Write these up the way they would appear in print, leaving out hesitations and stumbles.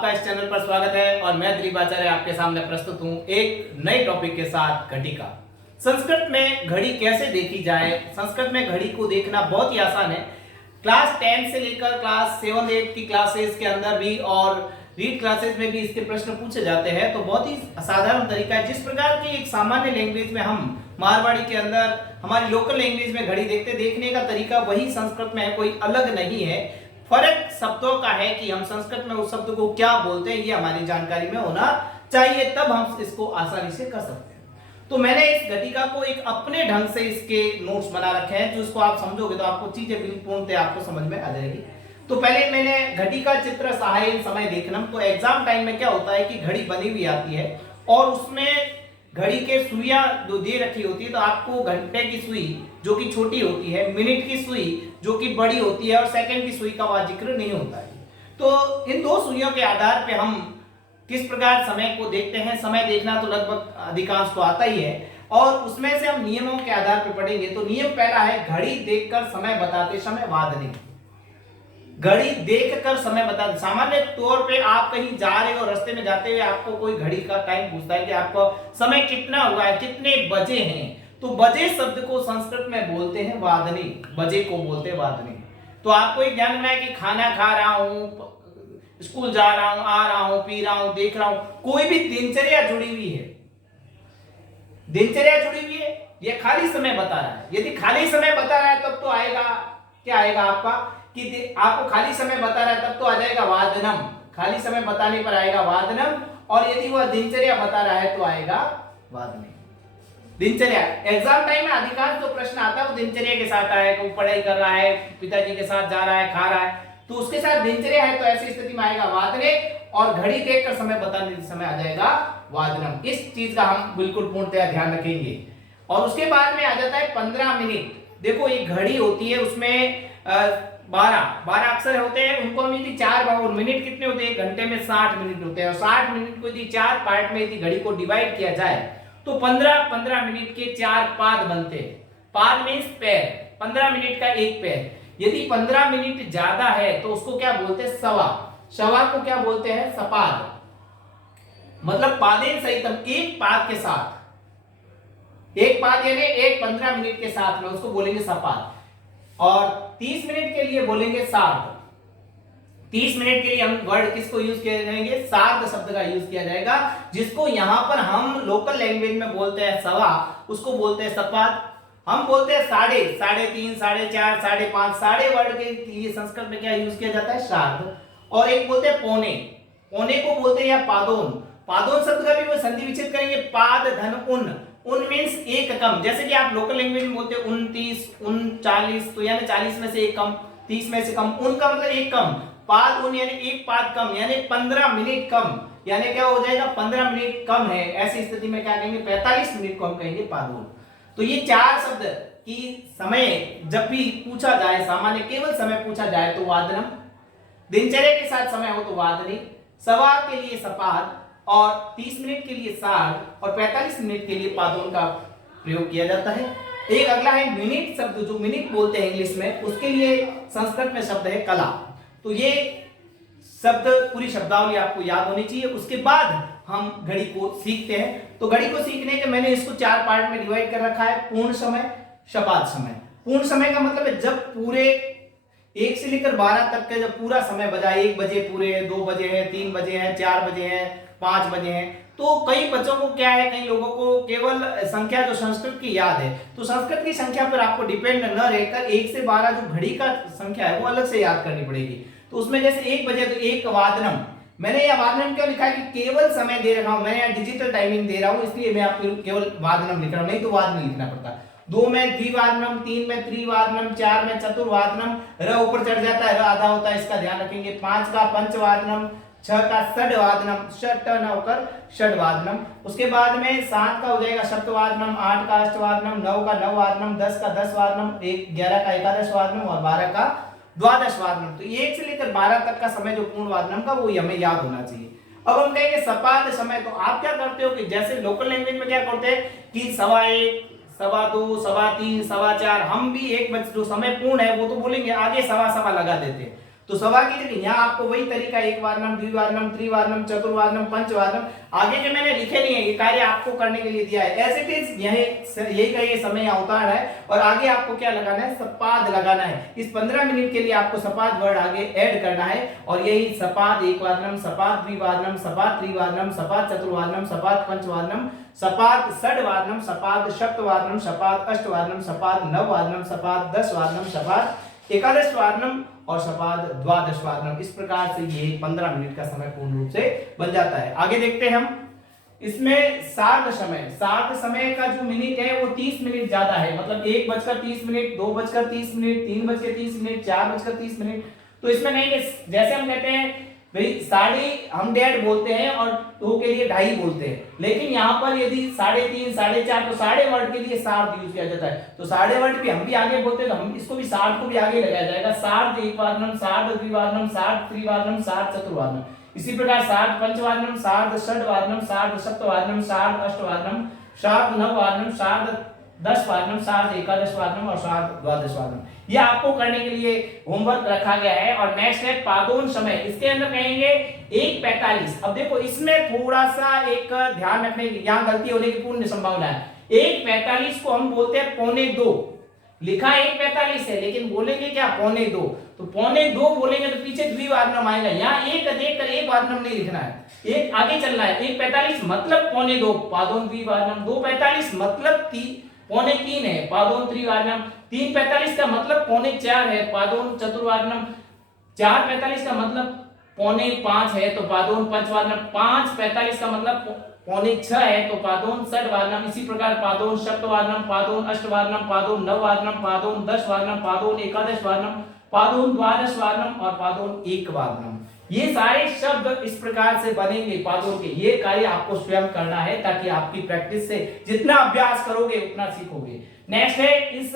आपका इस चैनल पर स्वागत है और मैं दिलीप आचार्य आपके सामने प्रस्तुत हूं एक नए टॉपिक के साथ घटिका। संस्कृत में घड़ी कैसे देखी जाए। संस्कृत में घड़ी को देखना बहुत ही आसान है। क्लास 10 से लेकर क्लास 7 8 की क्लासेस के अंदर भी और रीड क्लासेस में भी इसके प्रश्न पूछे जाते हैं। तो बहुत ही साधारण तरीका है। जिस प्रकार की एक सामान्य लैंग्वेज में हम मारवाड़ी के अंदर हमारी लोकल लैंग्वेज में घड़ी देखने का तरीका वही संस्कृत में है, कोई अलग नहीं है। फर्क शब्दों का है कि हम संस्कृत में उस शब्द को क्या बोलते हैं, ये हमारी जानकारी में होना चाहिए, तब हम इसको आसानी से कर सकते हैं। तो मैंने इस घटिका को एक अपने ढंग से इसके नोट्स बना रखे हैं, जो इसको आप समझोगे तो आपको चीजें पूर्णतः आपको समझ में आ जाएगी। तो पहले मैंने घटिका चित्र सहायन समय देखनम। तो एग्जाम टाइम में क्या होता है कि घड़ी बनी हुई आती है और उसमें घड़ी के सुइयां जो दे रखी होती है। तो आपको घंटे की सुई जो कि छोटी होती है, मिनट की सुई जो कि बड़ी होती है और सेकंड की सुई का वहां जिक्र नहीं होता है। तो इन दो सुइयों के आधार पे हम किस प्रकार समय को देखते हैं। समय देखना तो लगभग अधिकांश को आता ही है और उसमें से हम नियमों के आधार पर पढ़ेंगे। तो नियम पहला है, घड़ी देखकर समय बताते समय वाद नहीं। घड़ी देखकर समय बता। सामान्य तौर पे आप कहीं जा रहे हो, रास्ते में जाते हुए आपको कोई घड़ी का टाइम पूछता है कि आपको समय कितना हुआ है, कितने बजे हैं। तो बजे शब्द को संस्कृत में बोलते हैं वादनी, बजे को बोलते हैं वादनी। तो आपको एक ध्यान रखना है कि खाना खा रहा हूं, स्कूल जा रहा हूं, आ रहा हूं, पी रहा हूं, देख रहा हूं, कोई भी दिनचर्या जुड़ी हुई है, दिनचर्या जुड़ी हुई है, ये खाली समय बता रहा है। यदि खाली समय बता रहा है तब तो आएगा, क्या आएगा आपका कि आपको खाली समय बता रहा है तब तो आ जाएगा वादनम। खाली समय बताने पर आएगा वादनम। और यदि वह दिनचर्या बता रहा है तो आएगा वादनी। दिनचर्या एग्जाम टाइम में अधिकांश जो प्रश्न आता है वो दिनचर्या के साथ आएगा। वो पढ़ाई कर रहा है, पिताजी के साथ जा रहा है, खा रहा है, तो उसके साथ दिनचर्या है, तो ऐसी स्थिति में आएगा वादने। और घड़ी देखकर समय बताने समय आ जाएगा वादनम। इस चीज का हम बिल्कुल पूर्णतः ध्यान रखेंगे। और उसके बाद में आ जाता है 15 मिनट। देखो एक घड़ी होती है, उसमें 12 अक्षर होते हैं, उनको हम यदि 4 और मिनट कितने होते हैं, घंटे में 60 मिनट होते हैं। और 60 मिनट को यदि 4 पार्ट में यदि घड़ी को डिवाइड किया जाए तो 15 मिनट के 4 पाद बनते हैं। पाद मींस पैर, 15 मिनट का एक पैर। यदि 15 मिनट ज्यादा है तो उसको क्या बोलते हैं, सवा। सवा को क्या बोलते हैं, सपाद। मतलब पादेन सहितम, एक पाद के साथ, एक पाद यानी एक 15 मिनट के साथ में उसको बोलेंगे सपाद। और 30 मिनट के लिए बोलेंगे सार्ध। 30 मिनट के लिए हम वर्ड किसको यूज किया जाएंगे, सार्ध शब्द का यूज किया जाएगा, जिसको यहां पर हम लोकल लैंग्वेज में बोलते हैं सवा, उसको बोलते हैं सपाद। हम बोलते हैं साढ़े, 3.5, 4.5, 5.5, साढ़े वर्ड के लिए संस्कृत में क्या यूज किया जाता है, सार्ध। और एक बोलते हैं पौने, पौने को बोलते हैं या पादोन। पादोन शब्द का भी वो संधि विच्छेद करेंगे, पाद धन उन। उन मींस एक कम, जैसे कि आप लोकल लैंग्वेज में बोलते हैं 29, 39, तो यानी 40 में से एक कम, 30 में से कम। उन का मतलब एक कम, पाद उन यानी एक पाद कम, यानी 15 मिनट कम, यानी क्या हो जाएगा, 15 मिनट कम है। ऐसी स्थिति में क्या कहेंगे, 45 मिनट को हम कहेंगे पादोन। तो ये 4 शब्द की समय जब भी पूछा जाए, सामान्य केवल समय पूछा जाए तो वादनम, दिनचर्या के साथ समय हो तो वादनी, सवा के लिए सपाद, और 30 मिनट के लिए सार्ध, और 45 मिनट के लिए पादोन का प्रयोग किया जाता है। एक अगला है मिनट शब्द, जो मिनट बोलते हैं इंग्लिश में, उसके लिए संस्कृत में शब्द है कला। तो ये शब्द पूरी शब्दावली आपको याद होनी चाहिए। उसके बाद हम घड़ी को सीखते हैं। तो घड़ी को सीखने के मैंने इसको 4 पार्ट में डिवाइड कर रखा है। पूर्ण समय, शपाद समय। पूर्ण समय का मतलब है जब पूरे 1 से लेकर 12 तक का जब पूरा समय बजा, 1 बजे पूरे, 2 बजे हैं, 3 बजे हैं, 4 बजे हैं, 5 बजे हैं। तो कई बच्चों को क्या है, कई लोगों को केवल संख्या जो संस्कृत की याद है, तो संस्कृत की संख्या पर आपको डिपेंड न रहकर 1 से 12 जो घड़ी का संख्या है वो अलग से याद करनी पड़ेगी। तो उसमें जैसे 1 बजे तो एक वादनम, मैंने यह वादनम क्यों लिखा है कि केवल समय दे रहा हूं, मैं यहाँ डिजिटल टाइमिंग दे रहा हूं, इसलिए मैं आपको केवल वादनम लिख रहा हूं, नहीं तो वादनम लिखना पड़ता। 2 में द्विवादनम, 3 में त्रिवादनम, 4 में चतुर्वादनम, र ऊपर चढ़ जाता है, र आधा होता है, इसका ध्यान रखेंगे। 5 का पंचवादनम, 6 का षड्वादनम, षट न होकर षड्वादनम। उसके बाद में 7 का हो जाएगा सप्तवादनम, 8 का अष्टवादनम, 9 का नववादनम, 10 का 10वादनम, 11 का एकादशवादनम और 12 का द्वादशवादनम। तो 1 से लेकर 12 तक का समय जो पूर्ण वादनम का, वो हमें याद होना चाहिए। अब हम कहेंगे सपाद समय। तो आप क्या करते हो कि जैसे लोकल लैंग्वेज में क्या करते हैं कि 1.15, 2.15, 3.15, 4.15, हम भी एक जो समय पूर्ण है वो तो बोलेंगे, आगे सवा लगा देते हैं। तो सवा की जगह यहाँ आपको वही तरीका एक वार्णम, द्विवार्णम, त्रिवार्णम, चतुर्वार्णम, पंचवार्णम आगे के मैंने लिखे नहीं है, ये कार्य आपको करने के लिए दिया है। एज इट इज यही का ये समय अवतारण है और आगे आपको क्या लगाना है, सपाद लगाना है। इस 15 मिनट के लिए आपको सपाद वर्ड आगे ऐड करना है और यही सपाद एक वार्णम, सपाद द्विवार्णम, सपाद त्रिवार्णम, सपाद चतुर्वार्णम, सपाद पंचवार्णम, सपाद षड्वार्णम, सपाद सप्तवार्णम, सपाद अष्टवार्णम, सपाद नववार्णम, सपाद 10 वार्णम, सपाद 11 वार्णम और सपाद 12 वार्णम। इस प्रकार से ये 15 मिनट का समय पूर्ण रूप से बन जाता है। आगे देखते हैं हम इसमें सार्ध समय का जो मिनट है वो 30 मिनट ज्यादा है, मतलब 1:30 मिनट, 2:30 मिनट, 3:30 मिनट, 4:30 मिनट। तो इसमें नहीं है, जैसे हम कहते हैं भाई साढ़े हम 1:30 बोलते हैं और 2 के लिए 2:30 बोलते हैं, लेकिन यहाँ पर यदि 3:30, 4:30 तो साढ़े वर्ड के लिए सार्ध यूज किया जाता है। तो साढ़े वर्ड भी हम भी आगे बोलते हैं तो हम इसको भी सार्ध को भी आगे लगाया जाएगा। सार्ध एक वार्णम, सार्ध द्विवार्णम, सार्ध त्रिवार्णम, सार्ध चतुर्वार्णम। इसी प्रकार सार्ध पंचवार्णम, सार्ध षड्वार्णम, सार्ध सप्तवार्णम, सार्ध अष्टवार्णम, सार्ध नववार्णम, सार्ध 10 वार्णम, सार्ध 11 वार्णम और सार्ध 12 वार्णम। ये आपको करने के लिए होमवर्क रखा गया है। और नेक्स्ट है पादोन समय, इसके अंदर कहेंगे 1:45। अब देखो इसमें थोड़ा सा एक ध्यान रखने की, यहाँ गलती होने की पूर्ण संभावना है। 1:45 को हम बोलते हैं 1:45, लिखा 1:45 है लेकिन बोलेंगे क्या 1:45। तो 1:45 बोलेंगे तो पीछे द्विवार्णम आएगा, यहाँ एक देखकर एक वार्णम नहीं लिखना है, एक आगे चलना है। 1:45 मतलब 1:45 पादोन द्विवार्णम, 2:45 मतलब 3:45 है पादोन त्रिवार्णम, 3:45 का मतलब 3:45 है पादोन चतुर्वार्णम, 4:45 का मतलब 4:45 है तो पादोन पंचवार्णम, 5:45 का मतलब 5:45 है तो पादोन षड्वार्णम। इसी प्रकार पादोन सप्तवार्णम, पादोन अष्टवार्णम, पादोन नववार्णम, पादोन 10 वार्णम, पादोन 11 वार्णम, पादोन 12 वार्णम और पादोन 1 वार्णम। ये सारे शब्द इस प्रकार से बनेंगे पादों के। ये कार्य आपको स्वयं करना है ताकि आपकी प्रैक्टिस से जितना अभ्यास करोगे उतना सीखोगे। नेक्स्ट है इस,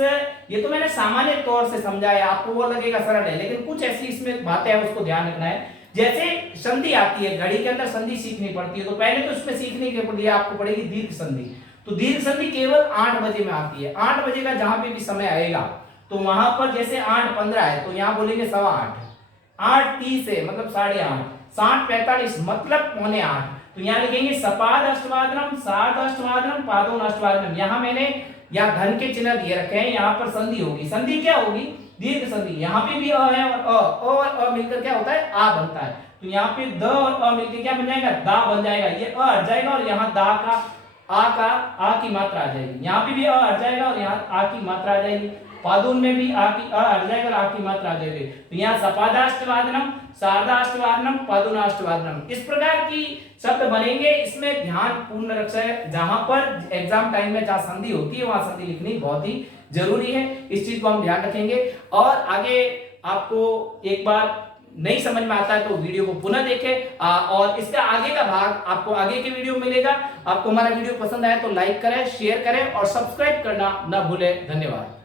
ये तो मैंने सामान्य तौर से समझाया, आपको वो लगेगा सरल है लेकिन कुछ ऐसी इसमें बातें हैं उसको ध्यान रखना है। जैसे संधि आती है, घड़ी के अंदर संधि सीखनी पड़ती है, तो पहले तो इसमें सीखने के लिए आपको पड़ेगी दीर्घ संधि। तो दीर्घ संधि केवल 8 बजे में आती है। 8 बजे का जहां पे भी समय आएगा तो वहां पर जैसे 8:15 है तो यहाँ बोलेंगे 8:15, 8:30 है मतलब 8:30, 7:45 मतलब 7:45। तो यहाँ लिखेंगे सपाद अष्टवादनम, सार्ध अष्टवादनम, पादोन अष्टवादनम। यहाँ मैंने यहाँ धन के चिन्ह दिए रखे हैं, यहाँ पर संधि होगी। संधि क्या होगी, दीर्घ संधि। यहाँ पे भी अ है और अ मिलकर क्या होता है, आ बनता है। तो यहाँ पे द और अ मिलकर क्या बन जाएगा, दा बन जाएगा। ये अ हट जाएगा और यहाँ दा का आ की मात्रा आ जाएगी। यहाँ पे भी अ हट जाएगा और यहाँ आ की मात्रा आ जाएगी। पादुन में भी आ हट जाएगा और आ की मात्रा आ जाएगी। तो यहाँ सपादाष्टवादनम, सार्धाष्टवादनम, पादुनाष्टवादनम, इस प्रकार की शब्द बनेंगे। इसमें ध्यान पूर्ण रखें, जहां पर एग्जाम टाइम में जहां संधि होती है वहां संधि लिखनी बहुत ही जरूरी है। इस चीज को हम ध्यान रखेंगे। और आगे आपको एक बार नहीं समझ में आता है तो वीडियो को पुनः देखें और इसका आगे का भाग आपको आगे के वीडियो मिलेगा। आपको हमारा वीडियो पसंद आया तो लाइक करें, शेयर करें और सब्सक्राइब करना ना भूलें। धन्यवाद।